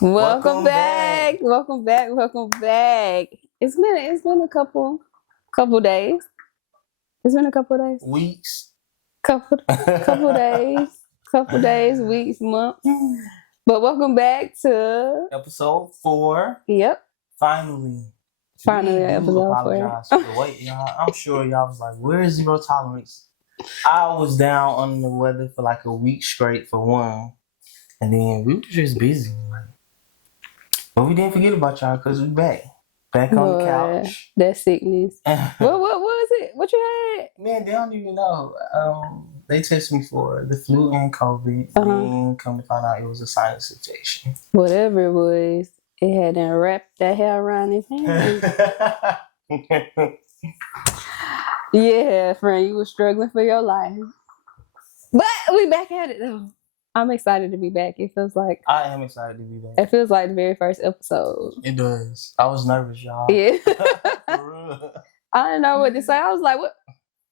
Welcome back. Welcome back. Welcome back. It's been a couple days. It's been a couple days. Weeks. Couple days. Couple days, weeks, months. But welcome back to Episode 4. Yep. Finally. Finally, We do episode 4. apologize for the wait, y'all. I'm sure y'all was like, where is zero tolerance? I was down under the weather for like a week straight for one. And then we were just busy. But we didn't forget about y'all because we back. Back on the couch. That sickness. What was it? What you had? Man, they don't even know. They tested me for the flu and COVID. And come to find out it was a sinus infection. Whatever it was, it had to wrap that hair around his hand. Yeah, friend, you were struggling for your life. But we back at it though. I'm excited to be back. It feels like I am excited to be back. It feels like the very first episode. It does. I was nervous, y'all. Yeah. For real. I didn't know what to say. I was like,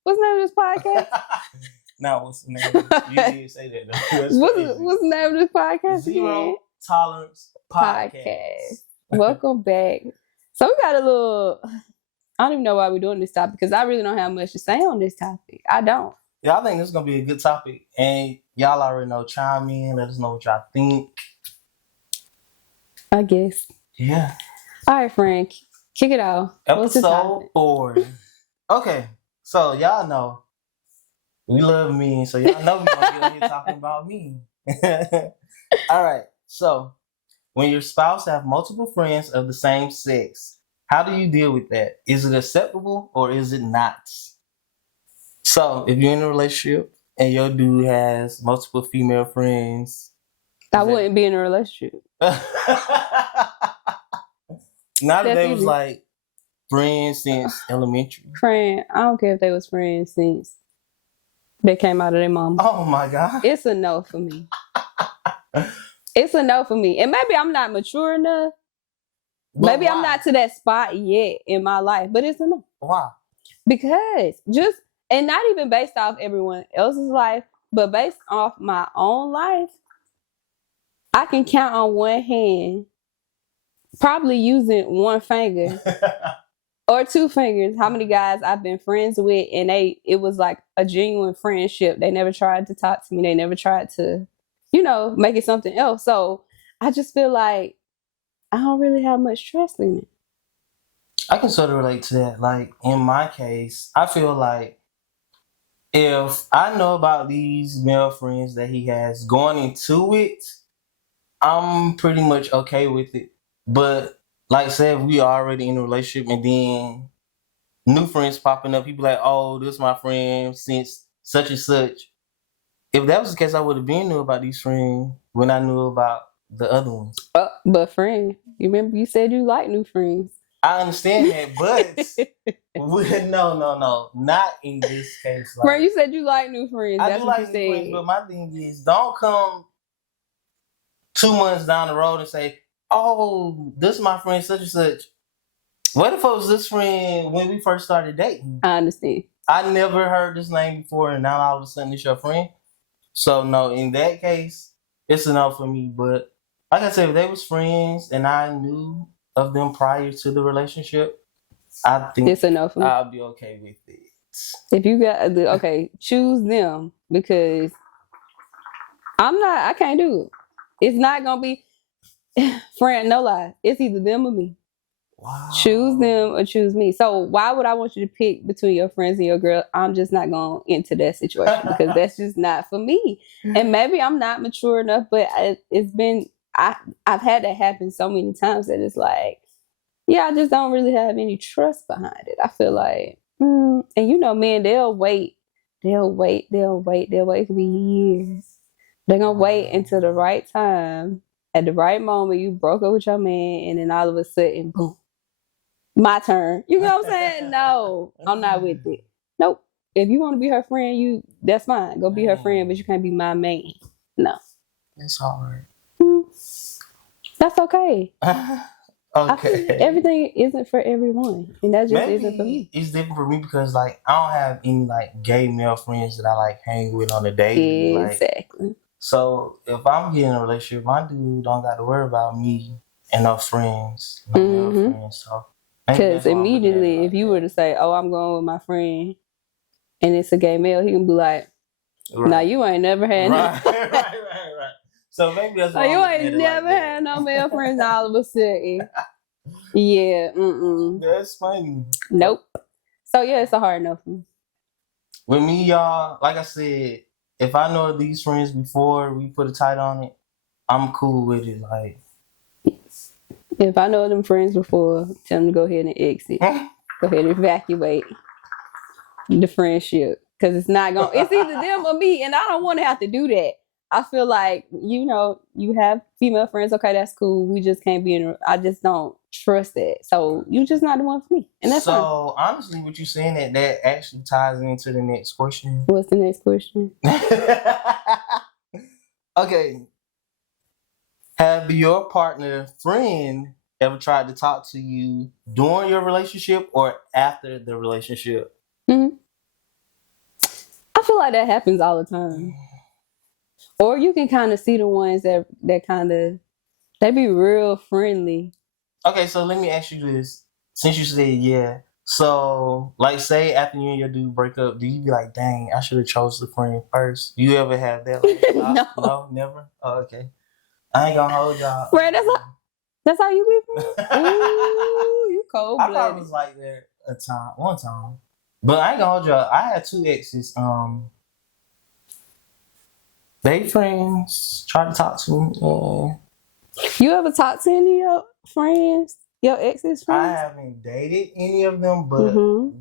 what's the name of this podcast? Now, what's the name? You did say that though. What's the name of this podcast? Zero Tolerance Podcast. Welcome back. So we got a little, I don't even know why we're doing this topic because I really don't have much to say on this topic. I don't. Yeah, I think this is going to be a good topic. And y'all already know, chime in, let us know what y'all think. I guess. Yeah. All right, Frank. Kick it off. Episode 4. Okay. So y'all know, we love me. So y'all know we're going to get on here talking about me. All right. So when your spouse have multiple friends of the same sex, how do you deal with that? Is it acceptable or is it not? So, if you're in a relationship and your dude has multiple female friends, I wouldn't be in a relationship. Not if they was like friends since elementary. Friend, I don't care if they was friends since they came out of their mama. Oh my God. It's a no for me. It's a no for me. And maybe I'm not mature enough. But maybe why? I'm not to that spot yet in my life, but it's a no. Why? Because and not even based off everyone else's life, but based off my own life, I can count on one hand, probably using one finger or two fingers, how many guys I've been friends with, and it was like a genuine friendship. They never tried to talk to me. They never tried to, make it something else. So I just feel like I don't really have much trust in it. I can sort of relate to that. Like, in my case, I feel like if I know about these male friends that he has going into it, I'm pretty much okay with it. But like I said, we are already in a relationship and then new friends popping up, people like, oh, this is my friend since such and such. If that was the case, I would have been knew about these friends when I knew about the other ones. But friend, you remember you said you like new friends. I understand that, but no, not in this case. Like, friend, you said you like new friends. I do like new friends, but my thing is, don't come 2 months down the road and say, "Oh, this is my friend such and such." What if it was this friend when we first started dating? I understand. I never heard this name before, and now all of a sudden it's your friend. So no, in that case, it's a no for me. But like I said, if they was friends and I knew of them prior to the relationship, I think it's enough. I'll be okay with it. If you got choose them because I can't do it. It's not gonna be friend, no lie. It's either them or me. Wow. Choose them or choose me. So why would I want you to pick between your friends and your girl? I'm just not going into that situation because that's just not for me. And maybe I'm not mature enough, but I've had that happen so many times that it's like, yeah, I just don't really have any trust behind it. I feel like, and men, they'll wait. It could be years. They're going to wait until the right time, at the right moment, you broke up with your man, and then all of a sudden, boom, my turn. You know what I'm saying? No, I'm not with it. Nope. If you want to be her friend, that's fine. Go be her friend, but you can't be my man. No. It's hard. That's okay. Okay. Everything isn't for everyone, and that just isn't for me. It's different for me because I don't have any gay male friends that I hang with on a daily. Exactly. So if I'm getting in a relationship, my dude don't got to worry about me and no friends, no male friends. So because immediately, if you were to say, "Oh, I'm going with my friend," and it's a gay male, he can be like, "Nah, you ain't never had." Right. So maybe that's why you ain't never had no male friends all of a sudden. Yeah. That's funny. Nope. So yeah, it's a hard no for me. With me, y'all, like I said, if I know these friends before we put a title on it, I'm cool with it. Like, if I know them friends before, tell them to go ahead and exit. Go ahead and evacuate the friendship, because it's not going. It's either them or me, and I don't want to have to do that. I feel like, you have female friends. Okay, that's cool. We just can't be in. I just don't trust that. So you just not the one for me, and that's fine. Honestly, what you saying that actually ties into the next question. What's the next question? Okay. Have your partner friend ever tried to talk to you during your relationship or after the relationship? Mm-hmm. I feel like that happens all the time. Or you can kind of see the ones that kind of, they be real friendly. Okay, so let me ask you this. Since you said yeah, so like say after you and your dude break up, do you be like, dang, I should have chose the friend first? Do you ever have that? Like, no, never? Oh, okay. I ain't gonna hold y'all. Right, that's how you be friends? Ooh, you cold-blooded. I probably was like that one time. But I ain't gonna hold y'all. I had 2 exes. They friends tried to talk to me. You ever talk to any of your friends? Your exes friends? I haven't dated any of them, but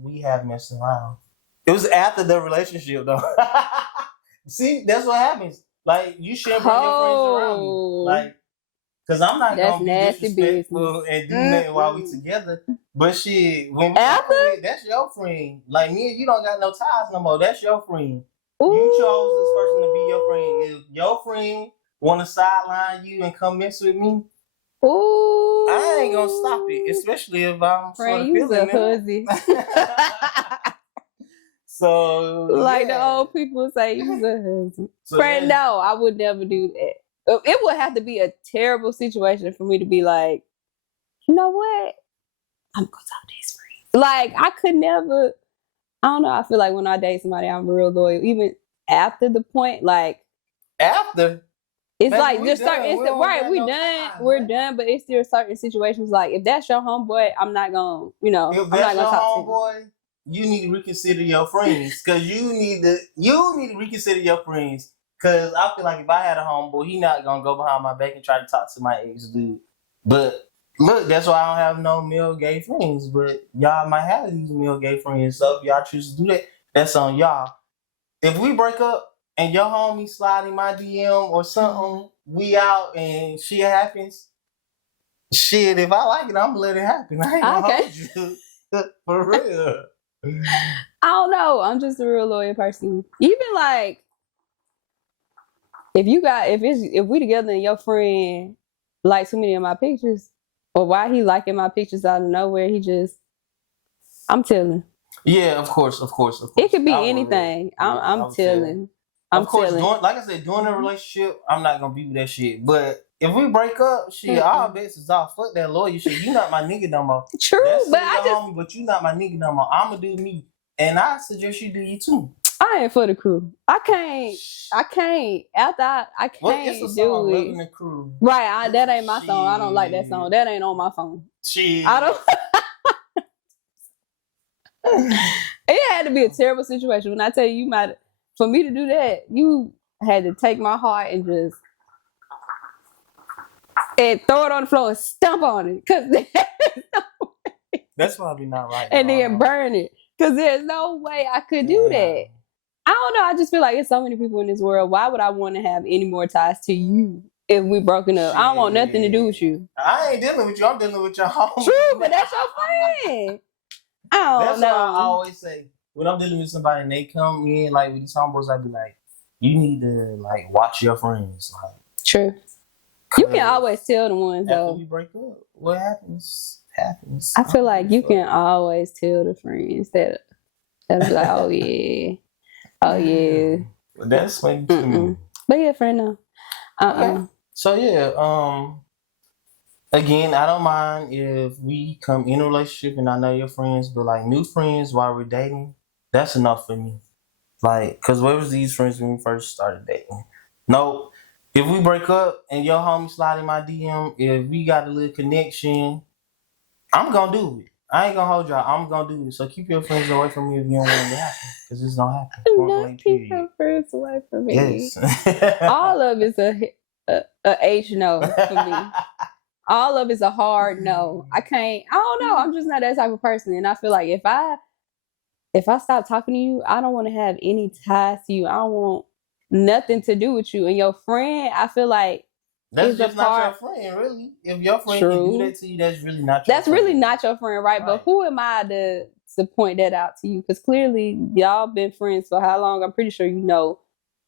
we have messed around. It was after the relationship, though. See, that's what happens. Like, you shouldn't bring your friends around me. Like, because I'm not going to be disrespectful and do nothing while we together. But shit, when after, that's your friend. Like, me and you don't got no ties no more. That's your friend. Ooh. You chose this person to be your friend. If your friend want to sideline you and come mess with me, ooh, I ain't gonna stop it, especially if I'm sort of feeling it. So, like the old people say, you a husband. So friend, no, I would never do that. It would have to be a terrible situation for me to be like, you know what? I'm gonna talk to his friend. Like, I could never. I don't know. I feel like when I date somebody, I'm real loyal, even after the point. Like after. It's man, like there's certain we're done, but it's still certain situations like if that's your homeboy, I'm not gonna, if I'm not gonna talk homeboy, to him. You need to reconsider your friends because you need to reconsider your friends because I feel like if I had a homeboy, he not gonna go behind my back and try to talk to my ex dude. But look, that's why I don't have no male gay friends. But y'all might have these male gay friends, so if y'all choose to do that, that's on y'all. If we break up. And your homie sliding my DM or something, we out and shit happens. Shit, if I like it, I'm gonna let it happen. I ain't gonna hold you. For real. I don't know. I'm just a real loyal person. Even like if we together and your friend like too many of my pictures, or why he liking my pictures out of nowhere, I'm telling. Yeah, of course. It could be anything. I'm telling. Of course, like I said, during a relationship, I'm not gonna be with that shit. But if we break up, shit, all bets is off. Fuck that lawyer shit. You not my nigga no more. True, but but you not my nigga no more. I'ma do me, and I suggest you do you too. I ain't for the crew. I can't. After I can't it's a song, do Loving the Crew. Right, that ain't my song. I don't like that song. That ain't on my phone. Shit. I don't. It had to be a terrible situation. When I tell you, for me to do that, you had to take my heart and just throw it on the floor and stomp on it. Cause that's probably not right. And then burn it. Because there's no way I could do that. I don't know. I just feel like there's so many people in this world. Why would I want to have any more ties to you if we broken up? I don't want nothing to do with you. I ain't dealing with you. I'm dealing with your homie. True, but that's your friend. I don't know. That's what I always say. When I'm dealing with somebody and they come in like with these homeboys, I be like, you need to like watch your friends. Like, true. You can always tell the ones though. After we break up, what happens. I feel like you can always tell the friends that be like, oh yeah. That's funny to me. But yeah, friend, no. Okay. So yeah, again, I don't mind if we come in a relationship and I know your friends, but like new friends while we're dating, that's enough for me. Like, cause where was these friends when we first started dating? Nope. If we break up and your homie slide in my DM, if we got a little connection, I'm gonna do it. I ain't gonna hold y'all. I'm gonna do it. So keep your friends away from me if you don't want it to happen, cause it's gonna happen. Do Point not blank, keep period. your friends away from me. Yes. All of it's a H no for me. All of it's a hard no. I don't know. I'm just not that type of person. And I feel like if I stop talking to you, I don't want to have any ties to you. I don't want nothing to do with you. And your friend, I feel like That's is a just not your part. friend, really. If your friend True. can do that to you, that's really not your That's friend. really not your friend, right? But Right. who am I to point that out to you? Because clearly y'all been friends for how long? I'm pretty sure you know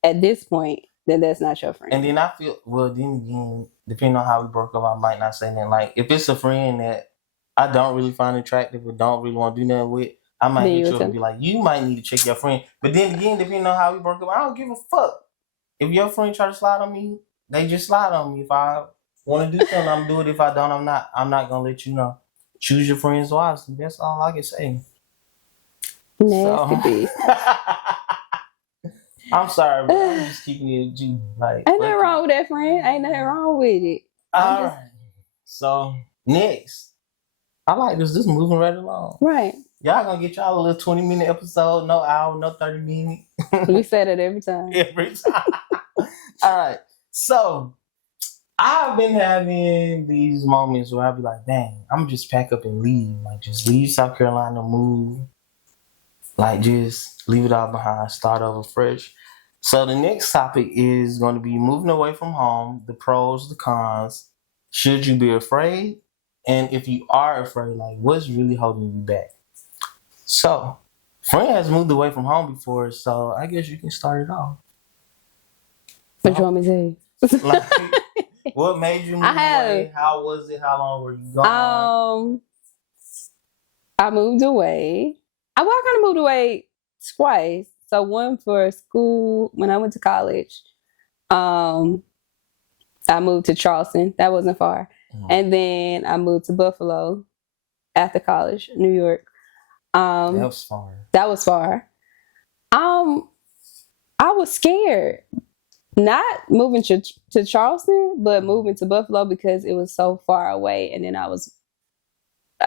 at this point that that's not your friend. And then I feel, well, then again, depending on how we broke up, I might not say that. Like, if it's a friend that I don't really find attractive or don't really want to do nothing with, I might Then hit you you would up and be like, you might need to check your friend. But then again, depending on how we broke up, I don't give a fuck. If your friend try to slide on me, they just slide on me. If I want to do something, I'm do it. If I don't, I'm not. I'm not gonna let you know. Choose your friends wisely. That's all I can say. Nasty beast. I'm sorry, but I'm just keeping it a G. Like, Ain't nothing wrong with that, friend. Ain't nothing wrong with it. All right. So next, I like this. This moving right along. Right. Y'all gonna get y'all a little 20-minute episode. No hour, no 30 minutes. We say that every time. Every time. All right. So I've been having these moments where I'll be like, dang, I'm just pack up and leave. Like, just leave South Carolina, move. Like, just leave it all behind, start over fresh. So the next topic is going to be moving away from home, the pros, the cons. Should you be afraid? And if you are afraid, like, what's really holding you back? So, friend has moved away from home before, so I guess you can start it off. What you want me to say? Like, what made you move away? How was it? How long were you gone? I moved away. I kind of moved away twice. So one for school when I went to college. I moved to Charleston. That wasn't far. Mm-hmm. And then I moved to Buffalo after college, New York. That was far. That was far. I was scared. Not moving to Charleston, but moving to Buffalo because it was so far away. And then I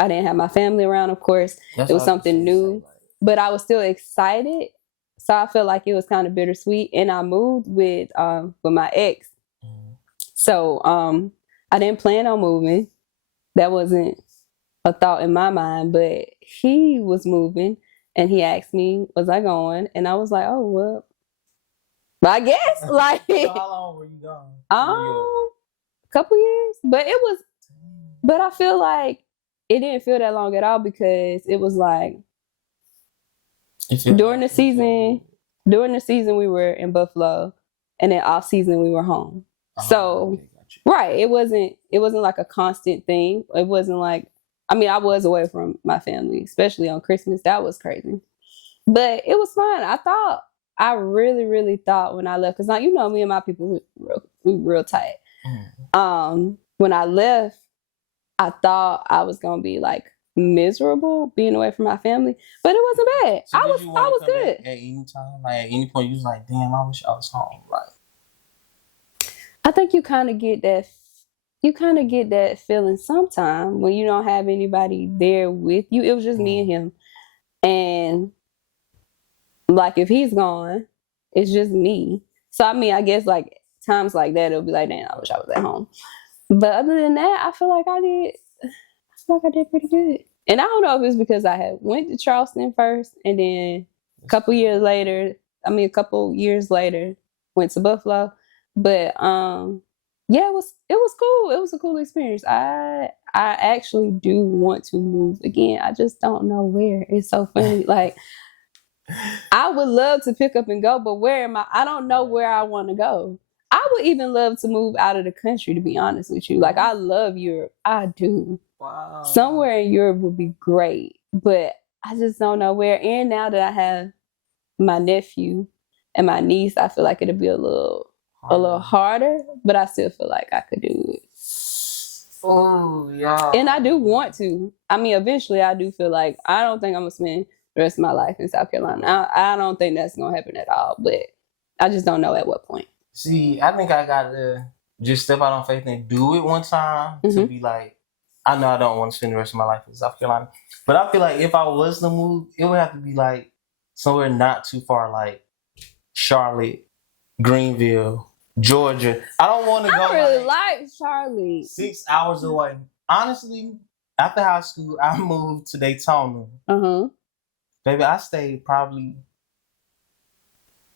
didn't have my family around, of course. It was something new. But I was still excited. So I felt like it was kind of bittersweet. And I moved with my ex. Mm-hmm. So I didn't plan on moving. That wasn't a thought in my mind. But he was moving. And he asked me, was I going? And I was like, oh, well. But I guess, like. So how long were you gone? A couple years. But I feel like it didn't feel that long at all because it was like during the season we were in Buffalo and then off season we were home. So right, it wasn't like a constant thing. It wasn't like, I mean, I was away from my family, especially on Christmas. That was crazy. But it was fun. I really, really thought when I left, because now you know me and my people we real tight. Mm. When I left, I thought I was gonna be like miserable being away from my family, but it wasn't bad. So I was good. At any time, like at any point, you was like, "Damn, I wish I was home." Like, I think you kind of get that. You kind of get that feeling sometime when you don't have anybody there with you. It was just me and him, and like if he's gone, it's just me. So I mean, I guess like times like that, it'll be like, "Damn, I wish I was at home." But other than that, I feel like I did pretty good. And I don't know if it's because I had went to Charleston first and then a couple years later went to Buffalo. But yeah, it was cool. It was a cool experience. I actually do want to move again. I just don't know where. It's so funny. Like I would love to pick up and go, but where am I? I don't know where I want to go. I would even love to move out of the country, to be honest with you. Like, I love Europe. I do. Wow. Somewhere in Europe would be great, but I just don't know where. And now that I have my nephew and my niece, I feel like it'll be a little a little harder, but I still feel like I could do it. Oh, yeah. And I do want to. I mean, eventually I do feel like I don't think I'm going to spend the rest of my life in South Carolina. I don't think that's going to happen at all, but I just don't know at what point. See, I think I got to just step out on faith and do it one time to be like, I know I don't want to spend the rest of my life in South Carolina. But I feel like if I was to move, it would have to be like somewhere not too far, like Charlotte, Greenville, Georgia. I don't want to go I really like Charlotte. 6 hours away. Honestly, after high school, I moved to Daytona. Baby, I stayed probably...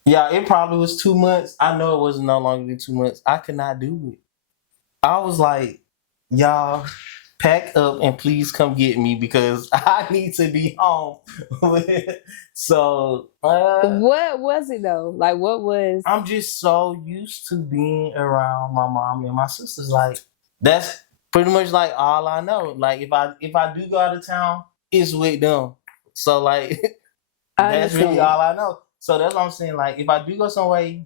Yeah, it probably was 2 months. I know it wasn't no longer than 2 months. I could not do it. I was like, y'all, pack up and please come get me because I need to be home. So, what was it though? Like, what was? I'm just so used to being around my mom and my sisters. Like, that's pretty much like all I know. Like, if I do go out of town, it's with them. So, like, that's really all I know. So that's what I'm saying. Like, if I do go somewhere,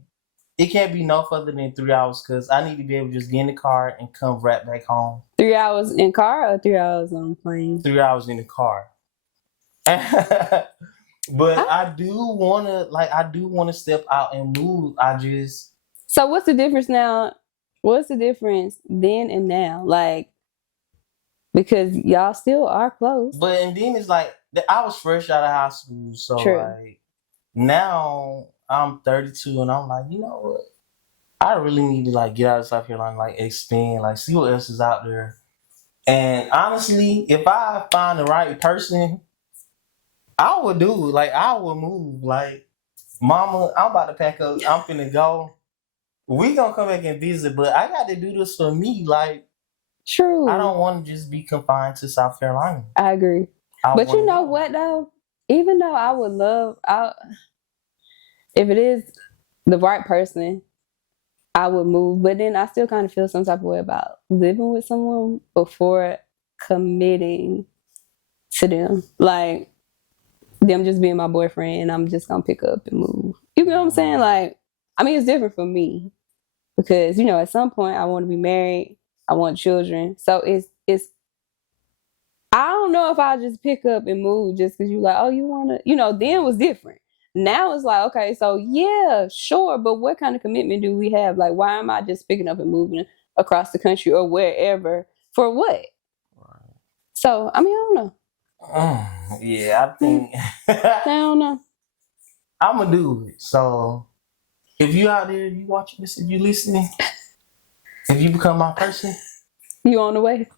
it can't be no further than 3 hours because I need to be able to just get in the car and come right back home. 3 hours in car or 3 hours on plane? 3 hours in the car. But I do wanna step out and move. So what's the difference now? What's the difference then and now? Like, because y'all still are close. But and then it's like I was fresh out of high school, so like now I'm 32 and I'm like, you know what? I really need to like get out of South Carolina, like expand, like see what else is out there. And honestly, if I find the right person, I would do it. Like I would move. Like, mama, I'm about to pack up. I'm finna go. We gonna come back and visit, but I got to do this for me. Like, true. I don't want to just be confined to South Carolina. I agree. But you know what though? Even though I would love, if it is the right person, I would move. But then I still kind of feel some type of way about living with someone before committing to them. Like, them just being my boyfriend and I'm just gonna pick up and move. You know what I'm saying? Like, I mean, it's different for me because, you know, at some point I want to be married. I want children. So it's I don't know if I'll just pick up and move just because you like, oh, you want to, you know, then it was different. Now it's like, okay, so yeah, sure, but what kind of commitment do we have? Like, why am I just picking up and moving across the country or wherever for what? Right. So, I mean, I don't know. Yeah, I think... I don't know. I'm going to do it. So, if you out there, you watching this, if you listening, if you become my person... You on the way?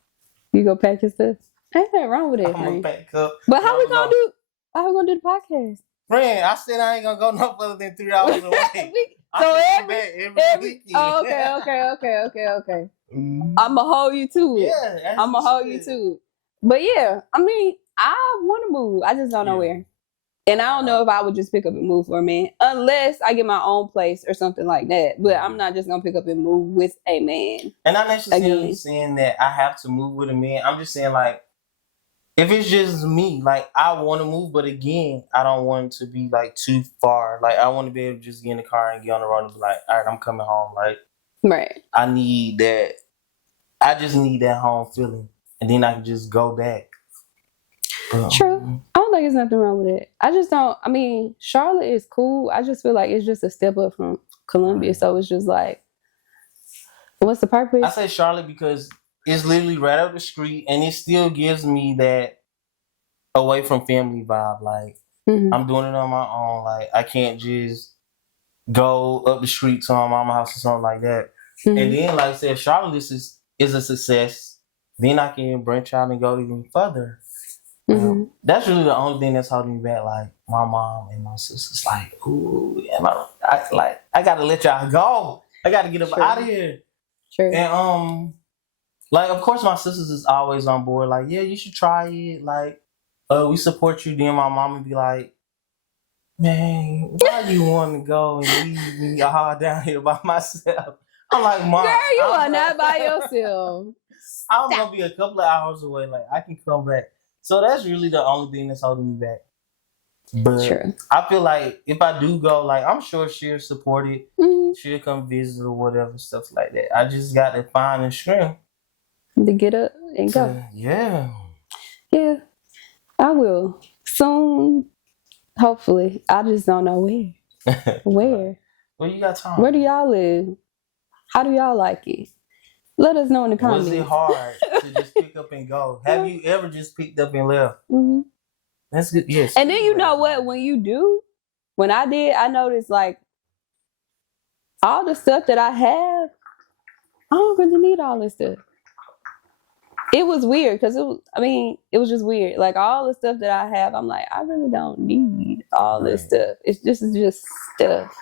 You go pack your stuff? Ain't nothing wrong with it, I'm going to pack up. But how we going to do the podcast? Friend, I said I ain't going to go no further than 3 hours away. So every weekend. Oh, okay. I'm going to hold you to it. Yeah, I'm going to hold you to it. But yeah, I mean, I want to move. I just don't know where. And I don't know if I would just pick up and move for a man unless I get my own place or something like that. But I'm not just going to pick up and move with a man. And not necessarily saying that I have to move with a man. I'm just saying, like, if it's just me, like, I want to move. But again, I don't want it to be, like, too far. Like, I want to be able to just get in the car and get on the road and be like, all right, I'm coming home. Like, right. I need that. I just need that home feeling. And then I can just go back. True. I don't think there's nothing wrong with it. I just don't. I mean, Charlotte is cool. I just feel like it's just a step up from Columbia. Right. So it's just like, what's the purpose? I say Charlotte because it's literally right up the street and it still gives me that away from family vibe. Like, I'm doing it on my own. Like, I can't just go up the street to my mama's house or something like that. And then, like I said, Charlotte is a success. Then I can branch out and go even further. That's really the only thing that's holding me back. Like, my mom and my sisters, like, ooh, I gotta let y'all go. I gotta get up out of here. True. And like, of course, my sisters is always on board. Like, yeah, you should try it. Like, we support you. Then my mom would be like, man, why you want to go and leave me all down here by myself? I'm like, Mom, girl, you are not by yourself. I'm gonna be a couple of hours away. Like, I can come back. So that's really the only thing that's holding me back. But True. I feel like if I do go, like I'm sure she'll support it. Mhm. She'll come visit or whatever, stuff like that. I just got to find the strength To get up and go. yeah. Yeah, I will soon. Hopefully, I just don't know where. Where? Well, you got time. Where do y'all live? How do y'all like it? Let us know in the comments. Was it hard to just pick up and go? Have you ever just picked up and left? Mhm. That's good. Yes. And then you know what? When you do, when I did, I noticed like all the stuff that I have, I don't really need all this stuff. It was weird because it was just weird. Like all the stuff that I have, I'm like, I really don't need all this stuff. This is just stuff.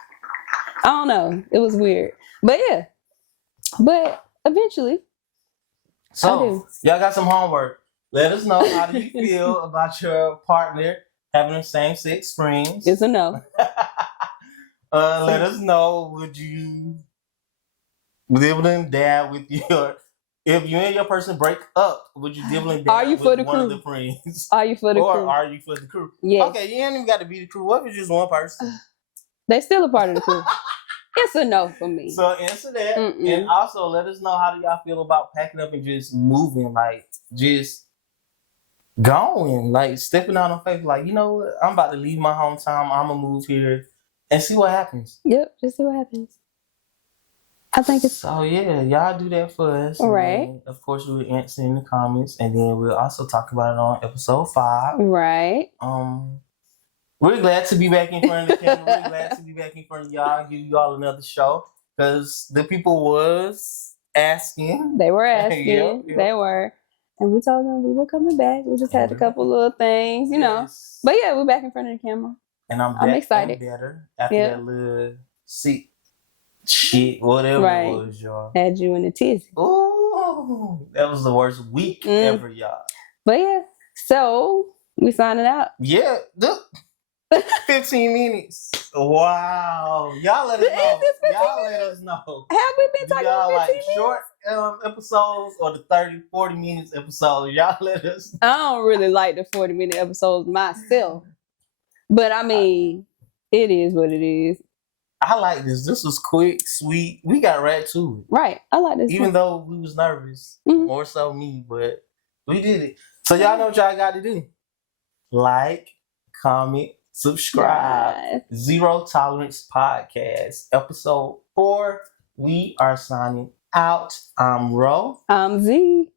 I don't know. It was weird. But yeah. But eventually. So y'all got some homework. Let us know how do you feel about your partner having the same sex friends. It's a no. Let us know, would you dibble and dab with your, if you and your person break up, would you dibble and dab Are you for with the one of crew? the friends? Are you for the Or crew? are you for the crew? Yes. Okay, you ain't even got to be the crew. What if it's just one person? They still a part of the crew. It's a no for me. So answer that. Mm-mm. And also let us know, how do y'all feel about packing up and just moving, like just going, like stepping out on faith, like, you know what, I'm about to leave my hometown, I'm gonna move here and see what happens. Yep, just see what happens. I think it's So yeah, y'all do that for us. All And right. then, of course, we'll answer in the comments, and then we'll also talk about it on episode 5. right. We're glad to be back in front of the camera. We're glad to be back in front of y'all, give you all another show, because the people was asking. They were asking. Yep. They were. And we told them we were coming back. We just had a couple little things, you know. Yes. But yeah, we're back in front of the camera. And I'm I'm back excited. and better after Yep. that little shit, whatever Right. it was, y'all. Had you in the tizzy. Ooh, that was the worst week ever, y'all. But yeah, so we signing out. Yeah, 15 minutes. Wow. Y'all let us know. Y'all let us know. Have we been Do talking y'all about like 15 minutes? short episodes or the 30, 40 minutes episodes? Y'all let us know. I don't really like the 40-minute episodes myself. But I mean, it is what it is. I like this. This was quick, sweet. We got right to it. Right. I like this. Even though we was nervous. Mhm. More so me, but we did it. So y'all know what y'all got to do. Like, comment, subscribe. Right. Zero Tolerance Podcast, episode 4. We are signing out. I'm Ro. I'm Z.